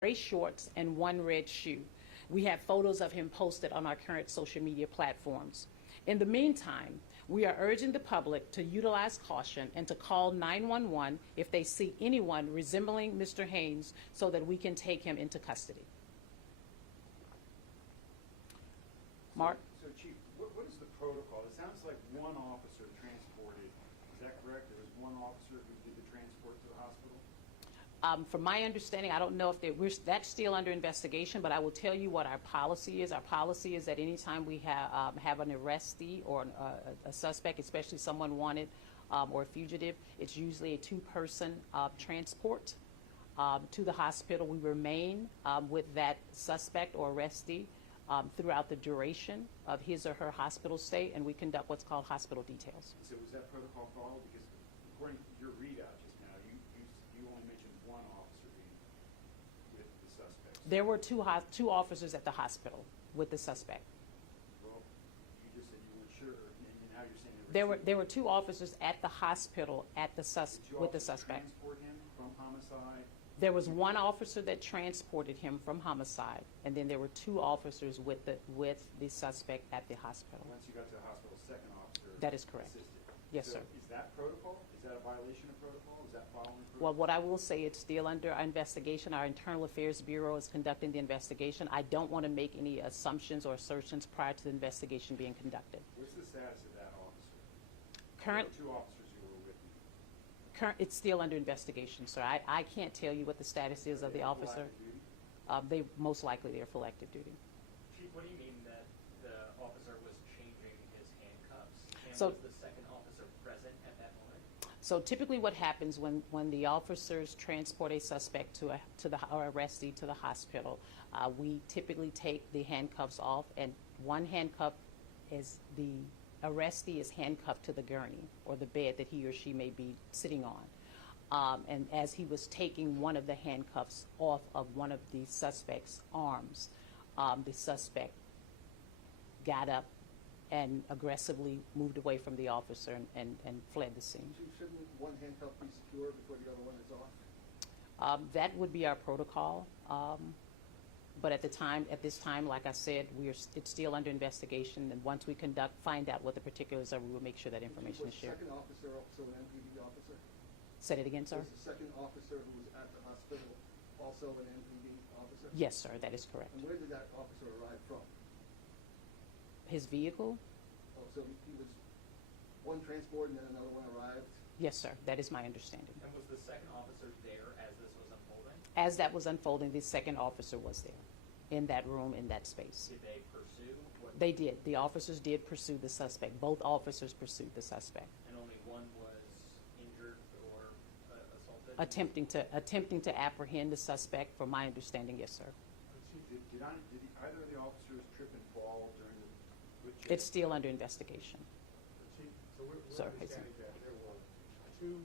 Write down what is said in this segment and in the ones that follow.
gray shorts and one red shoe. We have photos of him posted on our current social media platforms. In the meantime, we are urging the public to utilize caution and to call 911 if they see anyone resembling Mr. Haynes so that we can take him into custody. Mark? So Chief, what is the protocol? It sounds like one officer transported. Is that correct? There was one officer who did the transport to the hospital? From my understanding, I don't know if that's still under investigation, but I will tell you what our policy is. Our policy is that anytime we have an arrestee or a suspect, especially someone wanted or a fugitive, it's usually a two-person transport to the hospital. We remain with that suspect or arrestee throughout the duration of his or her hospital stay, and we conduct what's called hospital details. So was that protocol followed? Because according to your readout just now, you only mentioned one officer being with the suspect. There were two officers at the hospital with the suspect. Well, you just said you weren't sure, and now you're saying there were two officers at the hospital with the suspect. Transport him from homicide? There was one officer that transported him from homicide, and then there were two officers with the suspect at the hospital. Once you got to the hospital, second officer That is correct. assisted. Yes, So sir. is that protocol? Is that a violation of protocol? Is that following protocol? Well, what I will say, it's still under our investigation. Our Internal Affairs Bureau is conducting the investigation. I don't want to make any assumptions or assertions prior to the investigation being conducted. What's the status of that officer? There were two officers who were with you. It's still under investigation, sir. I can't tell you what the status is of the officer. They most likely they're for active duty. Chief, what do you mean that the officer was changing his handcuffs? And So- was the second officer present at that moment? So typically what happens when the officers transport a suspect or arrestee to the hospital, we typically take the handcuffs off, and one handcuff is the arrestee is handcuffed to the gurney or the bed that he or she may be sitting on. And as he was taking one of the handcuffs off of one of the suspect's arms, the suspect got up and aggressively moved away from the officer and fled the scene. Shouldn't one handcuff be secure before the other one is off? That would be our protocol. But at this time, like I said, it's still under investigation, and once we find out what the particulars are, we will make sure that information is shared. Was the second officer also an MPD officer? Say it again, sir. Was the second officer who was at the hospital also an MPD officer? Yes, sir, that is correct. And where did that officer arrive from? His vehicle? Oh, so he was one transport and then another one arrived? Yes, sir, that is my understanding. And was the second officer there as this was unfolding? As that was unfolding, the second officer was there in that room, in that space. Did they pursue? They did. The officers did pursue the suspect. Both officers pursued the suspect. And only one was injured or assaulted? Attempting to apprehend the suspect, from my understanding, yes, sir. Did either of the officers trip and fall during the wood chase? It's still under investigation. Chief, so we're Sir, understanding that there were two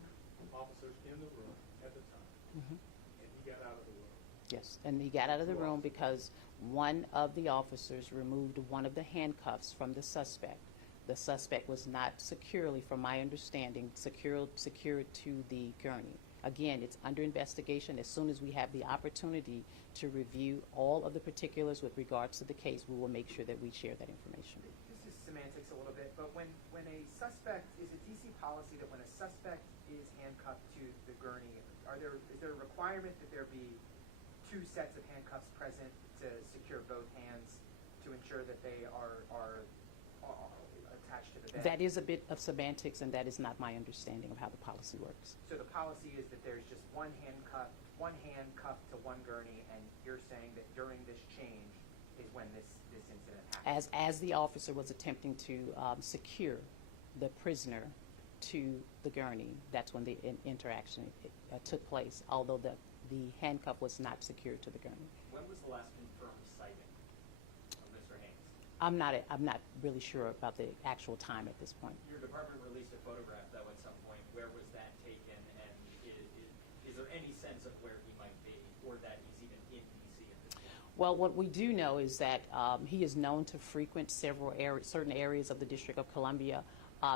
officers in the room at the time, Mhm. and he got out of the room. Yes, and he got out of the room because one of the officers removed one of the handcuffs from the suspect. The suspect was not securely, from my understanding, secured to the gurney. Again, it's under investigation. As soon as we have the opportunity to review all of the particulars with regards to the case, we will make sure that we share that information. This is semantics a little bit, but when a suspect, is it DC policy that when a suspect is handcuffed to the gurney, is there a requirement that there be two sets of handcuffs present to secure both hands to ensure that they are attached to the bed? That is a bit of semantics, and that is not my understanding of how the policy works. So the policy is that there's just one hand cuffed to one gurney, and you're saying that during this change is when this incident happened? As the officer was attempting to secure the prisoner to the gurney, that's when the interaction took place, although the handcuff was not secured to the gurney. When was the last confirmed sighting of Mr. Haynes? I'm not really sure about the actual time at this point. Your department released a photograph, though, at some point. Where was that taken, and is there any sense of where he might be, or that he's even in D.C. at this point? Well, what we do know is that he is known to frequent certain areas of the District of Columbia.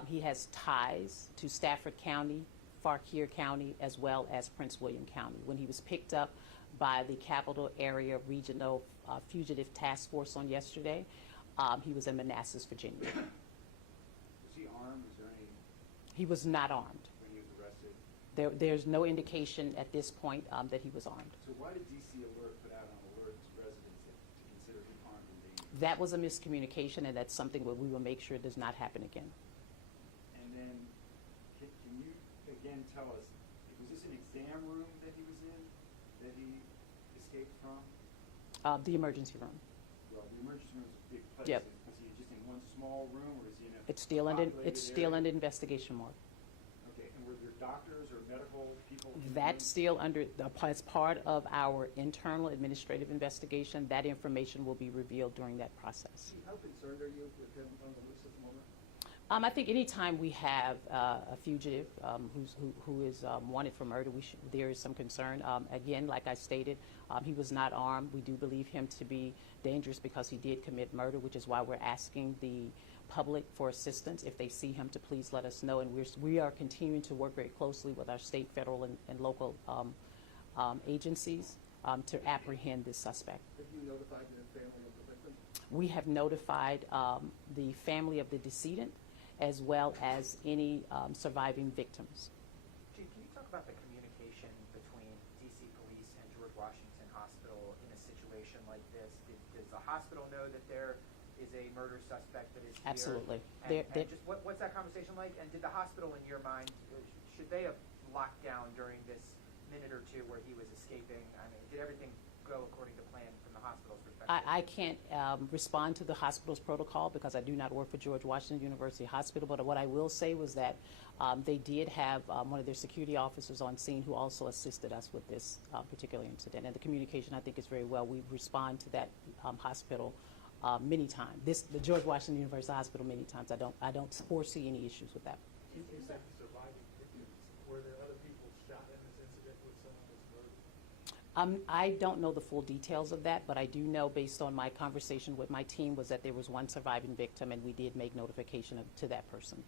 He has ties to Stafford County, Fauquier County, as well as Prince William County. When he was picked up by the Capital Area Regional Fugitive Task Force on yesterday. He was in Manassas, Virginia. Was he armed? Was there any, He was not armed. when he was arrested? There's no indication at this point that he was armed. So why did DC Alert put out an alert to residents to consider him armed and dangerous? That was a miscommunication, and that's something that we will make sure does not happen again. And then, can you again tell us, was this an exam room that he was in, that he escaped from? The emergency room. Well, the emergency room is a big place. Yep. Was he just in one small room, or is he in a It's still under populated area? investigation mode. Okay, and were there doctors or medical people? in the That's room? still as part of our internal administrative investigation. That information will be revealed during that process. How concerned are you with him on the loose at the moment? I think anytime we have a fugitive who is wanted for murder, there is some concern. Again, like I stated, he was not armed. We do believe him to be dangerous because he did commit murder, which is why we're asking the public for assistance. If they see him, to please let us know. And we are continuing to work very closely with our state, federal, and local agencies to apprehend this suspect. Have you notified the family of the victim? We have notified the family of the decedent, as well as any surviving victims. Chief, can you talk about the communication between DC Police and George Washington Hospital in a situation like this? Does the hospital know that there is a murder suspect that is here? Absolutely. And just what's that conversation like? And did the hospital, in your mind, should they have locked down during this minute or two where he was escaping? I mean, did everything go according to plan from the hospital's perspective? I can't respond to the hospital's protocol because I do not work for George Washington University Hospital, but what I will say was that they did have one of their security officers on scene who also assisted us with this particular incident. And the communication, I think, is very well. We respond to that hospital many times. The George Washington University Hospital many times. I don't foresee any issues with that. You said the surviving victims. Were there other people shot in this incident with someone was murdered? I don't know the full details of that, but I do know, based on my conversation with my team, was that there was one surviving victim, and we did make notification to that person.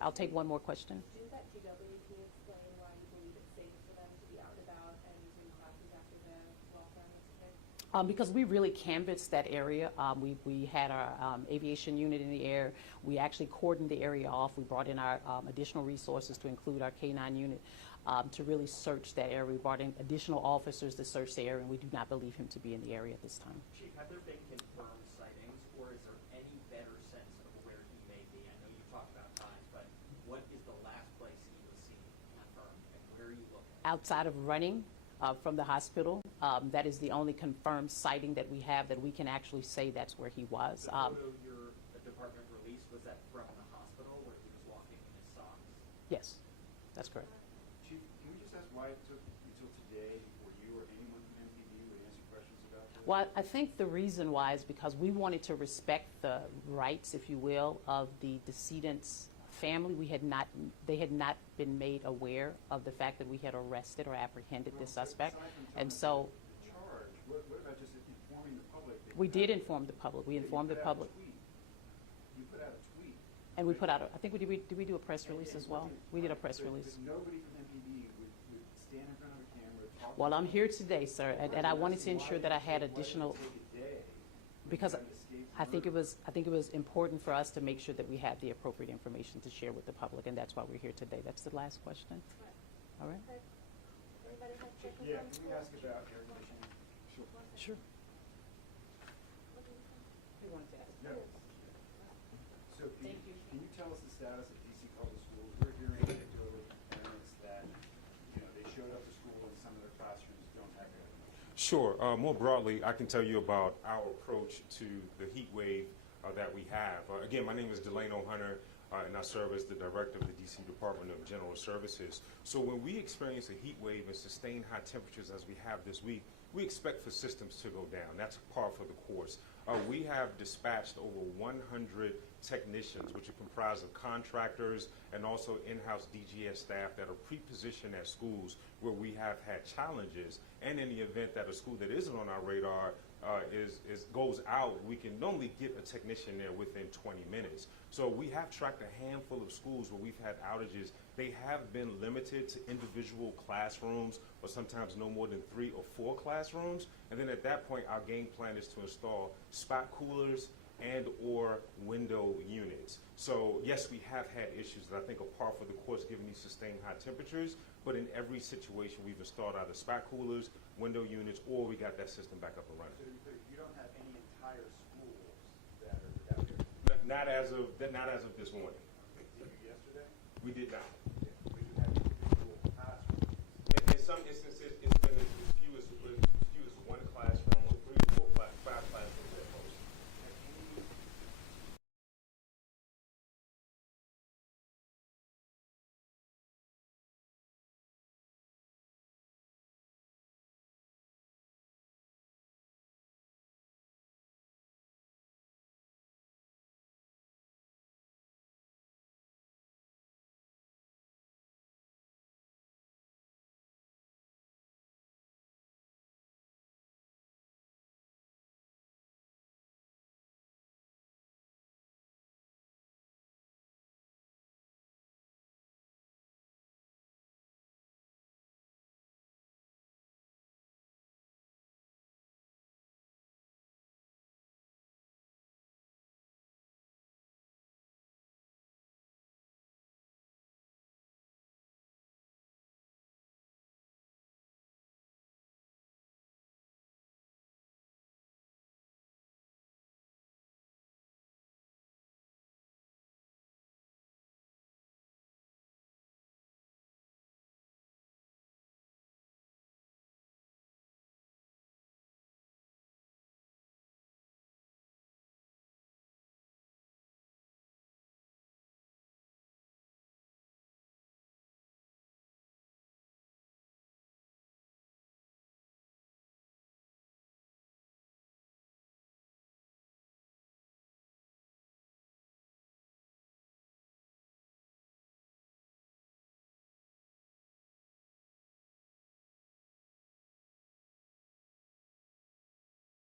I'll take one more question. Did that GWP explain why you believe it's safe for them to be out and about and using classes after the welfare incident? Because we really canvassed that area. We had our aviation unit in the air. We actually cordoned the area off. We brought in our additional resources to include our K-9 unit to really search that area. We brought in additional officers to search the area, and we do not believe him to be in the area at this time. Chief, have there been confirmed sightings, or is there any better sense of where he may be? I know you talked about times, but what is the last place he was seen confirmed, and where are you looking? Outside of running from the hospital, that is the only confirmed sighting that we have that we can actually say that's where he was. The photo your department released, was that from the hospital where he was walking in his socks? Yes, that's correct. Chief, can we just ask why it took until today before you or anyone from MPD would answer questions about this? Well, I think the reason why is because we wanted to respect the rights, if you will, of the decedent's family. They had not been made aware of the fact that we had arrested or apprehended this suspect. Aside from And telling so the charge, what about just informing the public? that we you did have- inform the public. We that you informed the put out a public. tweet? You put out a tweet. And we put out, I think, did we do a press release as well? We did a press release. But nobody from MPD would stand in front of a camera, talk. Well, to I'm you. here today, sir, and I wanted to ensure that I had additional, Why did it take a day when because you had escaped I think murder? I think it was important for us to make sure that we had the appropriate information to share with the public, and that's why we're here today. That's the last question. All right? Okay. Anybody have questions? Yeah, on can we this? ask about air conditioning? Sure. Sure. What do you think? No. So Thank you. can you tell us the status of DC public schools? We're hearing anecdotally from parents that, they showed up to school and some of their classrooms don't have air conditioning. Sure. More broadly, I can tell you about our approach to the heat wave that we have. Again, my name is Delano Hunter, and I serve as the director of the DC Department of General Services. So when we experience a heat wave and sustained high temperatures as we have this week, we expect for systems to go down. That's par for the course. We have dispatched over 100 technicians, which are comprised of contractors and also in-house DGS staff that are pre-positioned at schools where we have had challenges. And in the event that a school that isn't on our radar goes out, we can normally get a technician there within 20 minutes. So we have tracked a handful of schools where we've had outages. They have been limited to individual classrooms, or sometimes no more than 3 or 4 classrooms. And then at that point, our game plan is to install spot coolers and or window units. So yes, we have had issues that I think are par for the course given these sustained high temperatures, but in every situation we've installed either spot coolers, window units, or we got that system back up and running. So you don't have any entire schools that are out there? Not as of this morning. Did you yesterday? We did not. Yeah, but you have individual classrooms. In some instances,